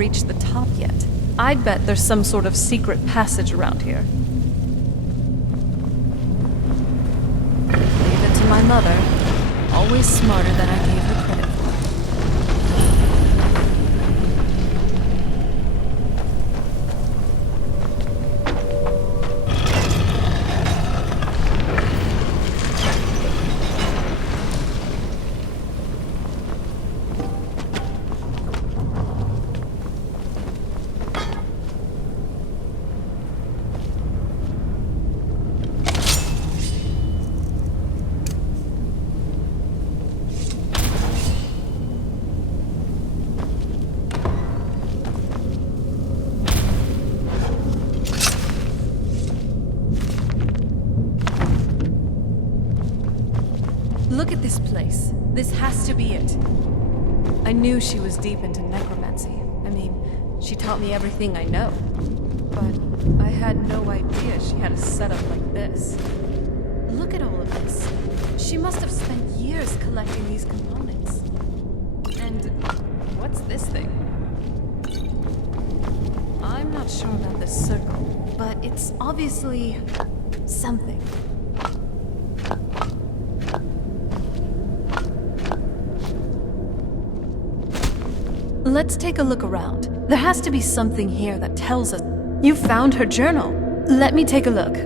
reached the top yet. I'd bet there's some sort of secret passage around here. Leave it to my mother. Always smarter than I gave her credit for. Look at this place. This has to be it. I knew she was deep into necromancy. I mean, she taught me everything I know. But I had no idea she had a setup like this. Look at all of this. She must have spent years collecting these components. And what's this thing? I'm not sure about this circle, but it's obviously something. Let's take a look around. There has to be something here that tells us. You found her journal. Let me take a look.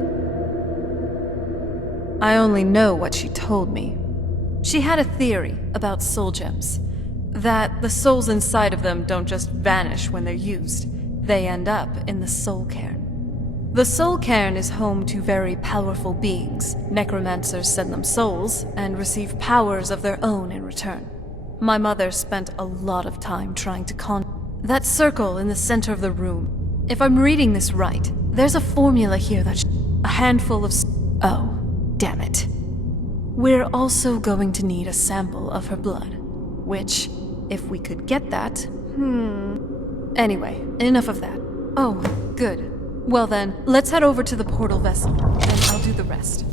I only know what she told me. She had a theory about soul gems. That the souls inside of them don't just vanish when they're used. They end up in the soul cairn. The soul cairn is home to very powerful beings. Necromancers send them souls and receive powers of their own in return. My mother spent a lot of time trying to that circle in the center of the room. If I'm reading this right, there's a formula here that a handful of oh, damn it. We're also going to need a sample of her blood, which, if we could get that, Anyway, enough of that. Oh, good. Well then, let's head over to the portal vessel, and I'll do the rest.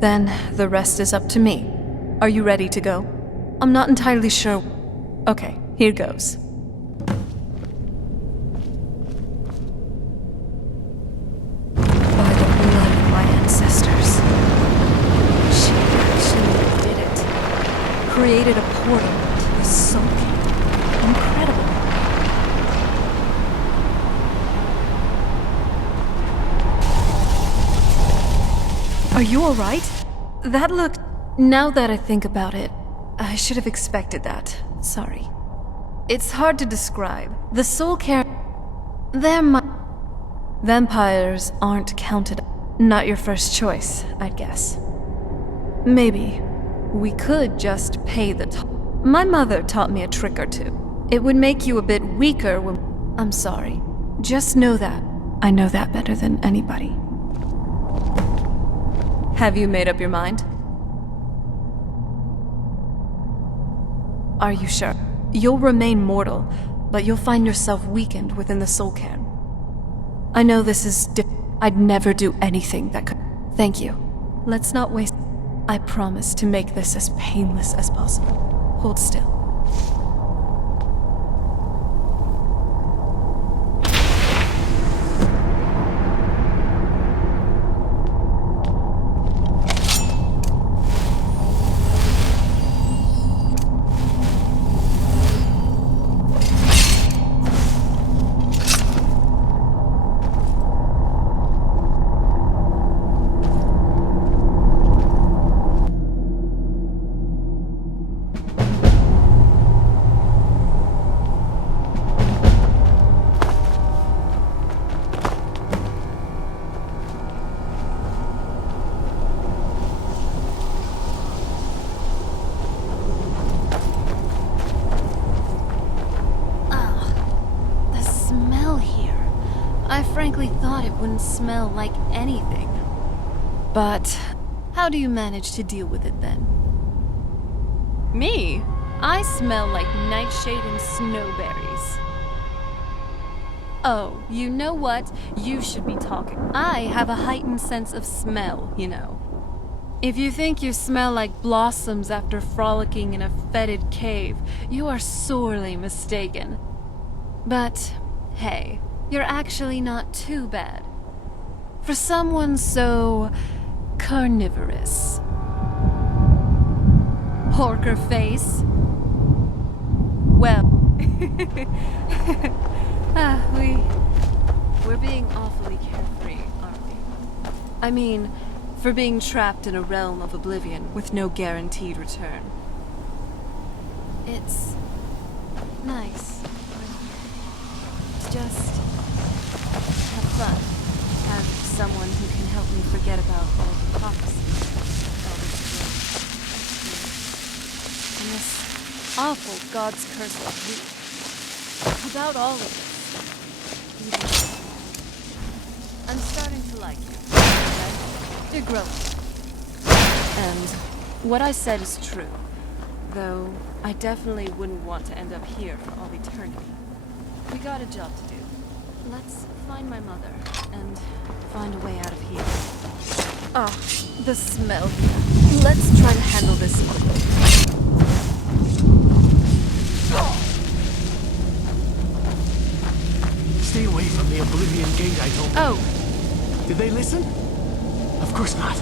Then, the rest is up to me. Are you ready to go? I'm not entirely sure. Okay, here goes. By the blood of my ancestors. She actually did it. Created a portal to the soul cairn. Incredible. Are you alright? That looked... Now that I think about it, I should have expected that. Sorry. It's hard to describe. The soul cairn... Vampires aren't counted. Not your first choice, I'd guess. Maybe. We could just pay the My mother taught me a trick or two. It would make you a bit weaker when... I'm sorry. Just know that. I know that better than anybody. Have you made up your mind? Are you sure? You'll remain mortal, but you'll find yourself weakened within the soul cairn. I know this is I'd never do anything that could... Thank you. Let's not waste... I promise to make this as painless as possible. Hold still. Frankly thought it wouldn't smell like anything. But how do you manage to deal with it then? Me? I smell like nightshade and snowberries. Oh, you know what? You should be talking. I have a heightened sense of smell, you know. If you think you smell like blossoms after frolicking in a fetid cave, you are sorely mistaken. But, hey, you're actually not too bad. For someone so carnivorous. Porker face. Well, we're being awfully carefree, aren't we? I mean, for being trapped in a realm of oblivion with no guaranteed return. It's nice. To just have fun. Have someone who can help me forget about all the prophecies. All this guilt. And this awful God's curse of you. About all of this. Even I'm starting to like you. Okay? You're growing. And what I said is true. Though I definitely wouldn't want to end up here for all eternity. We got a job to do. Let's find my mother and find a way out of here. Oh, the smell. Let's try to handle this quickly. Stay away from the Oblivion Gate, I told them. Oh. Did they listen? Of course not.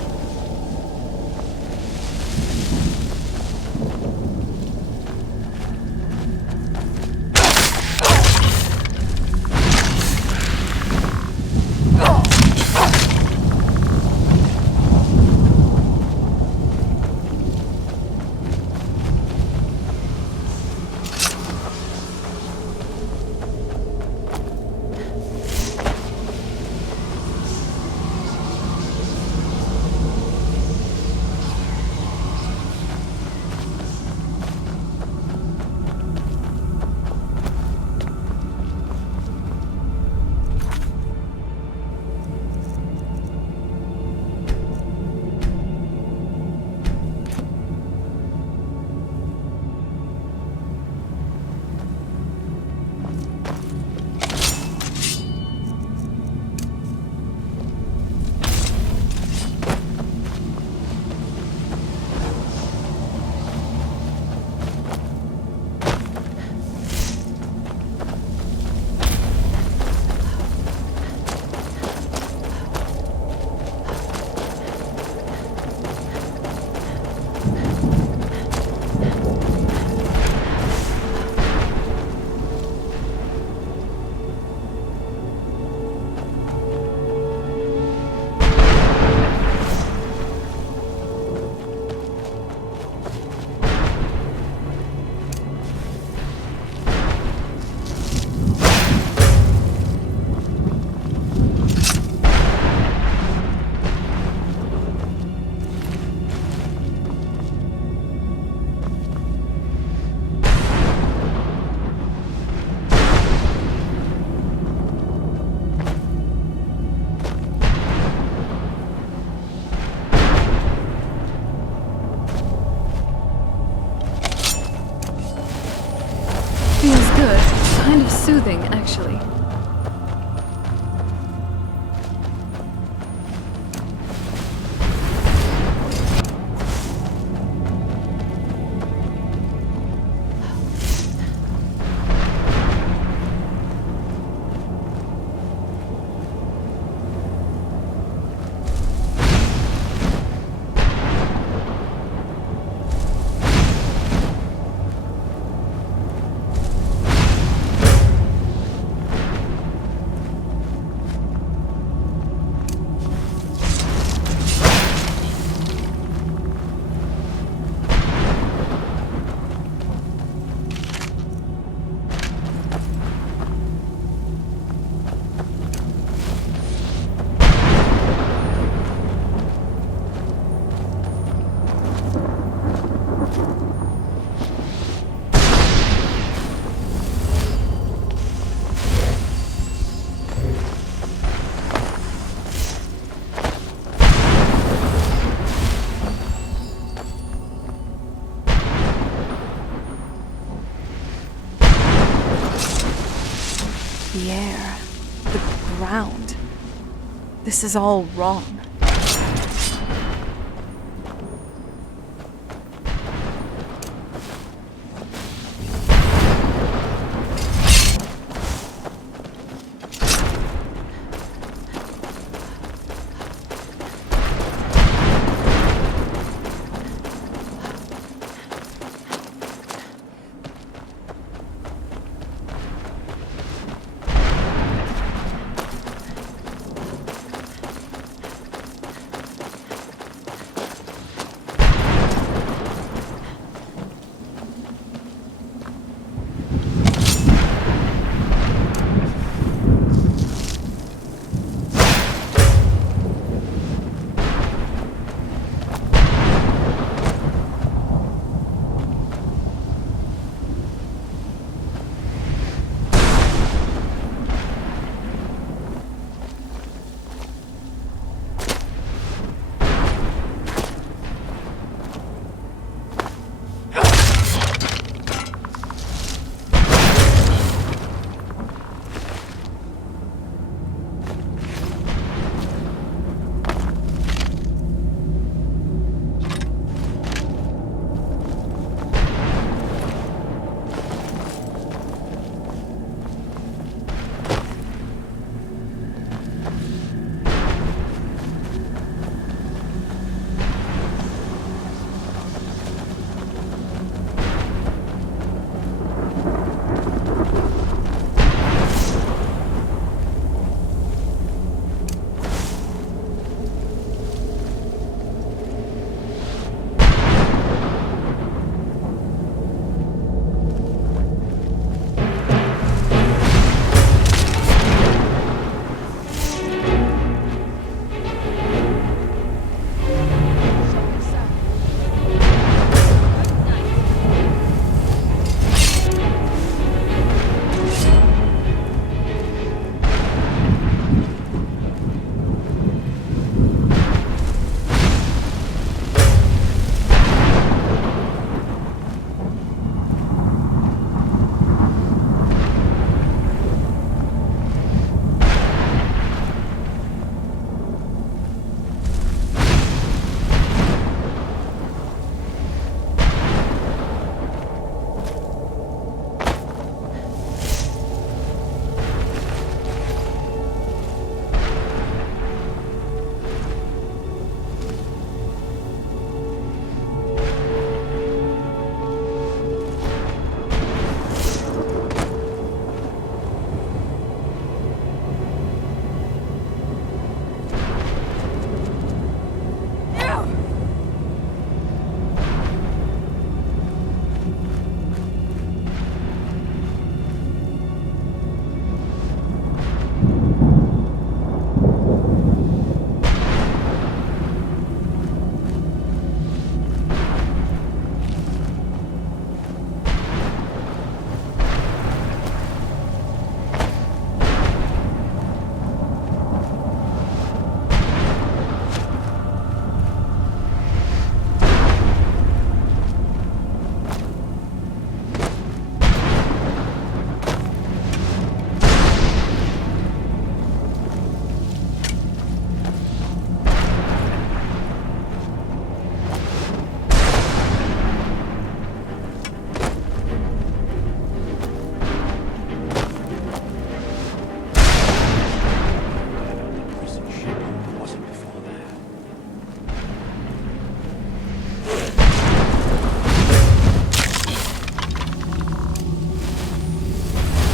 Feels good. Kind of soothing, actually. The air, the ground. This is all wrong.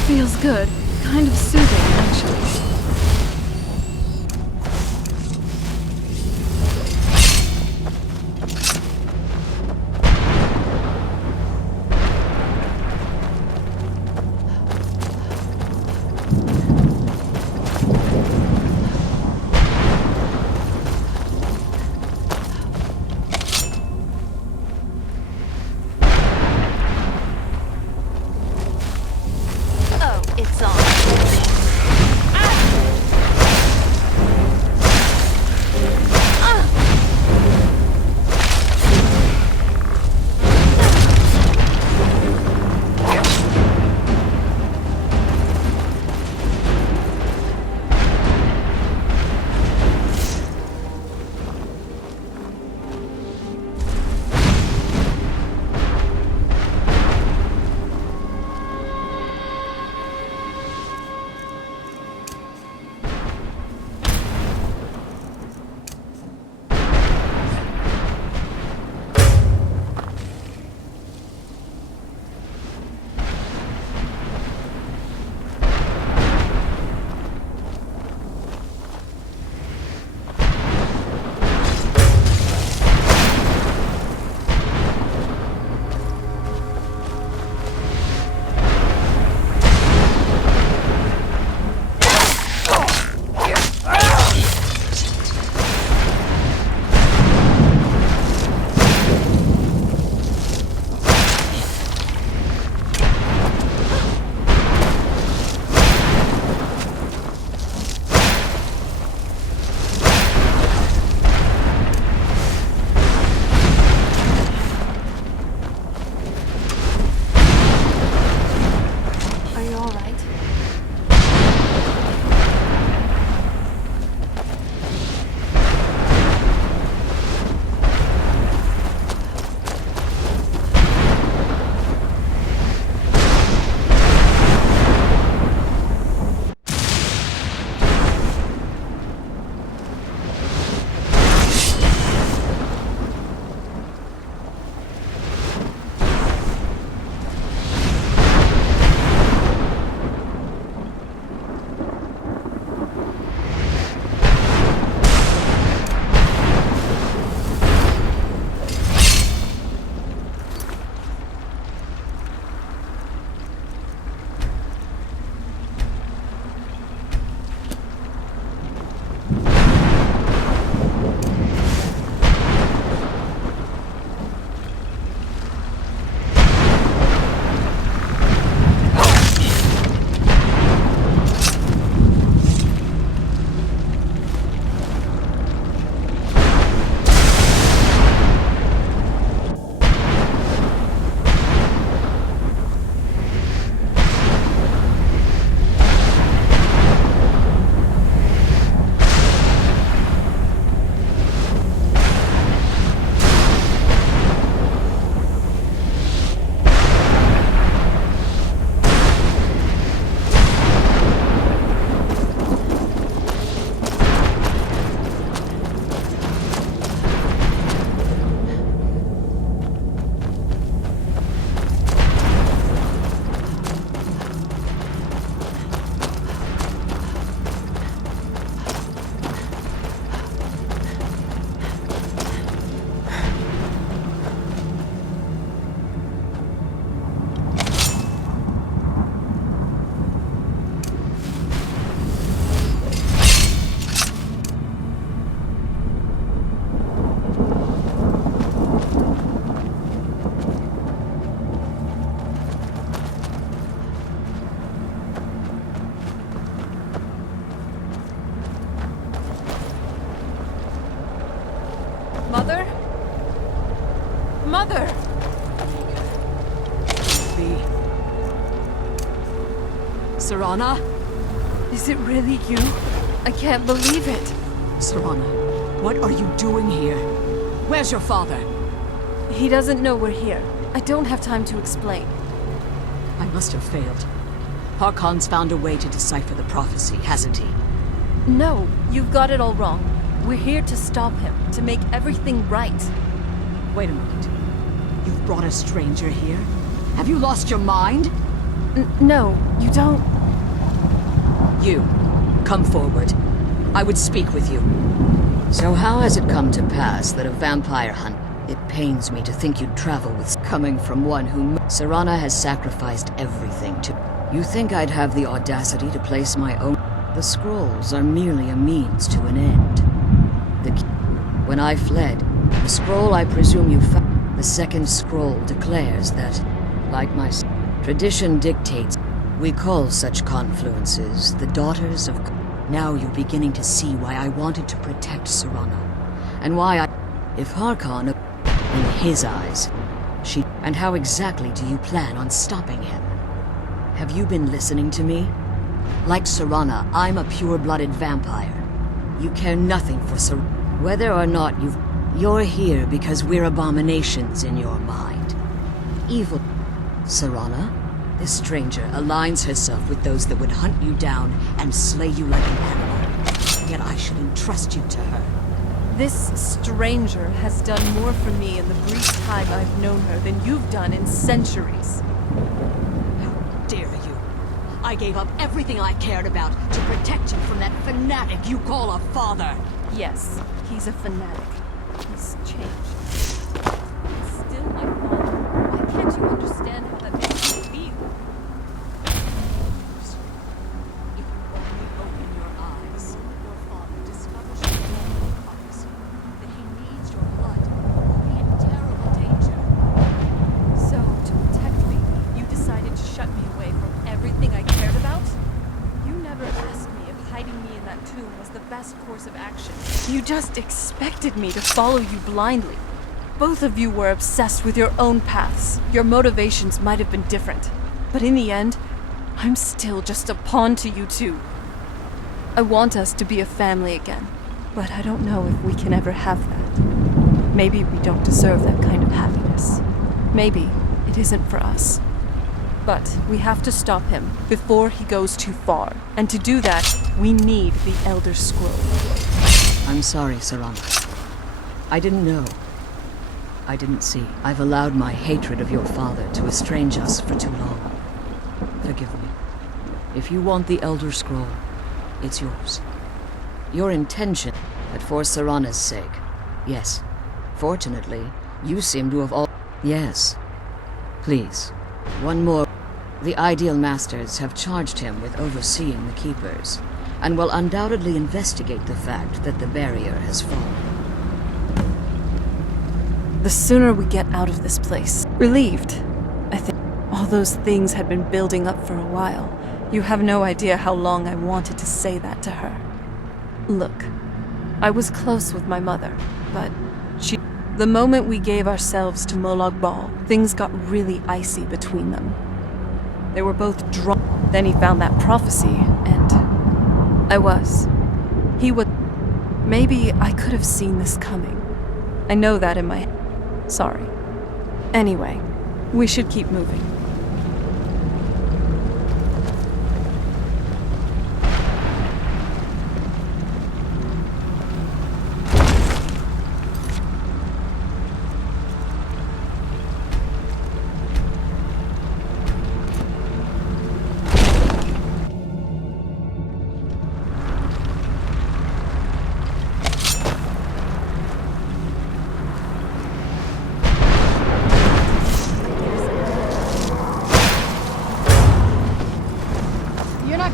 Feels good. Kind of soothing, actually. Oh, it's on. Ah! Serana? Is it really you? I can't believe it. Serana, what are you doing here? Where's your father? He doesn't know we're here. I don't have time to explain. I must have failed. Harkon's found a way to decipher the prophecy, hasn't he? No, you've got it all wrong. We're here to stop him, to make everything right. Wait a moment. You've brought a stranger here? Have you lost your mind? No, you don't. You, come forward. I would speak with you. So how has it come to pass that a vampire hunt... It pains me to think you'd travel with... Coming from one whom... Serana has sacrificed everything to... You think I'd have the audacity to place my own... The scrolls are merely a means to an end. When I fled, the scroll I presume you found... The second scroll declares that, like my... Tradition dictates... We call such confluences the Daughters of... Now you're beginning to see why I wanted to protect Serana. And why I... If Harkon... In his eyes, she... And how exactly do you plan on stopping him? Have you been listening to me? Like Serana, I'm a pure-blooded vampire. You care nothing for Serana. Whether or not you're here because we're abominations in your mind. Evil... Serana, this stranger aligns herself with those that would hunt you down and slay you like an animal. Yet I should entrust you to her. This stranger has done more for me in the brief time I've known her than you've done in centuries. How dare you! I gave up everything I cared about to protect you from that fanatic you call a father! Yes, he's a fanatic. He's changed. He's still my father. Why can't you understand how that makes me feel? If you only open your eyes, your father discovers your blood prophecy, that he needs your blood, will be in terrible danger. So, to protect me, you decided to shut me away from everything I cared about? You never asked me if hiding me in that tomb was the best course of action. You just expected me to follow you blindly. Both of you were obsessed with your own paths. Your motivations might have been different. But in the end, I'm still just a pawn to you two. I want us to be a family again, but I don't know if we can ever have that. Maybe we don't deserve that kind of happiness. Maybe it isn't for us. But we have to stop him before he goes too far. And to do that, we need the Elder Scroll. I'm sorry, Serana. I didn't know. I didn't see. I've allowed my hatred of your father to estrange us for too long. Forgive me. If you want the Elder Scroll, it's yours. Your intention, but for Serana's sake. Yes. Fortunately, you seem to have all... Yes. Please. One more. The Ideal Masters have charged him with overseeing the Keepers, and will undoubtedly investigate the fact that the barrier has fallen. The sooner we get out of this place. Relieved. I think all those things had been building up for a while. You have no idea how long I wanted to say that to her. Look, I was close with my mother, but she... The moment we gave ourselves to Molag Bal, things got really icy between them. They were both drunk. Then he found that prophecy, and... I was. He would... Maybe I could have seen this coming. I know that in my head. Sorry. Anyway, we should keep moving.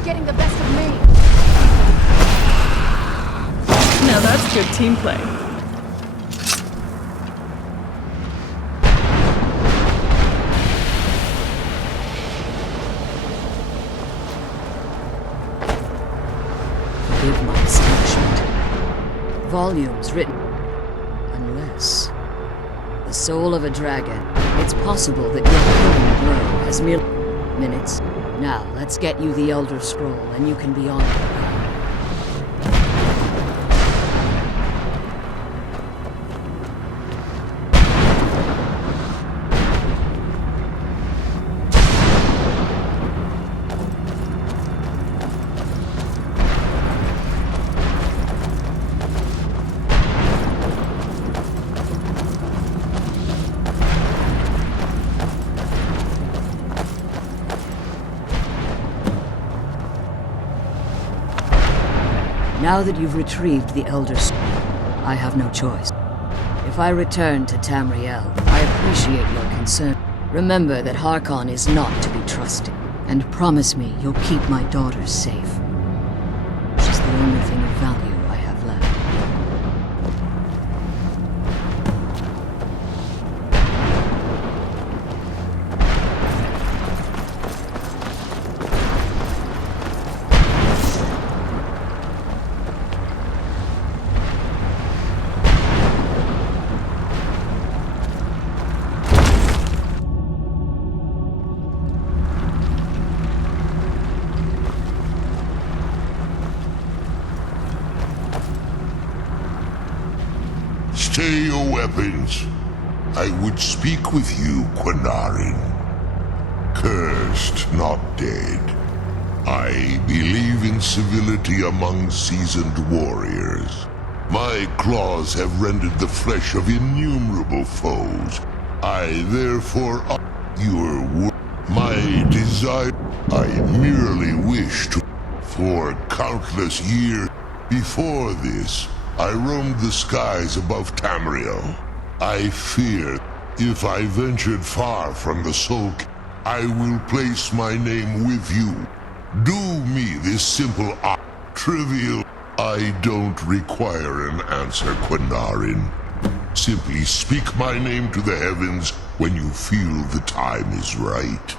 Getting the best of me. Now that's good team play. Forgive my astonishment. Volumes written. Unless... The soul of a dragon. It's possible that your killing blow has merely... Minutes. Now, let's get you the Elder Scroll, and you can be on your way. Now that you've retrieved the Elder Scroll, I have no choice. If I return to Tamriel, I appreciate your concern. Remember that Harkon is not to be trusted, and promise me you'll keep my daughter safe. She's the only thing of value I have left. Stay your weapons. I would speak with you, Quinarin. Cursed, not dead. I believe in civility among seasoned warriors. My claws have rendered the flesh of innumerable foes. I therefore honor your word. My desire, I merely wish to. For countless years before this, I roamed the skies above Tamriel. I fear, if I ventured far from the Soul, I will place my name with you. Do me this simple act. Trivial. I don't require an answer, Quinarin. Simply speak my name to the heavens when you feel the time is right.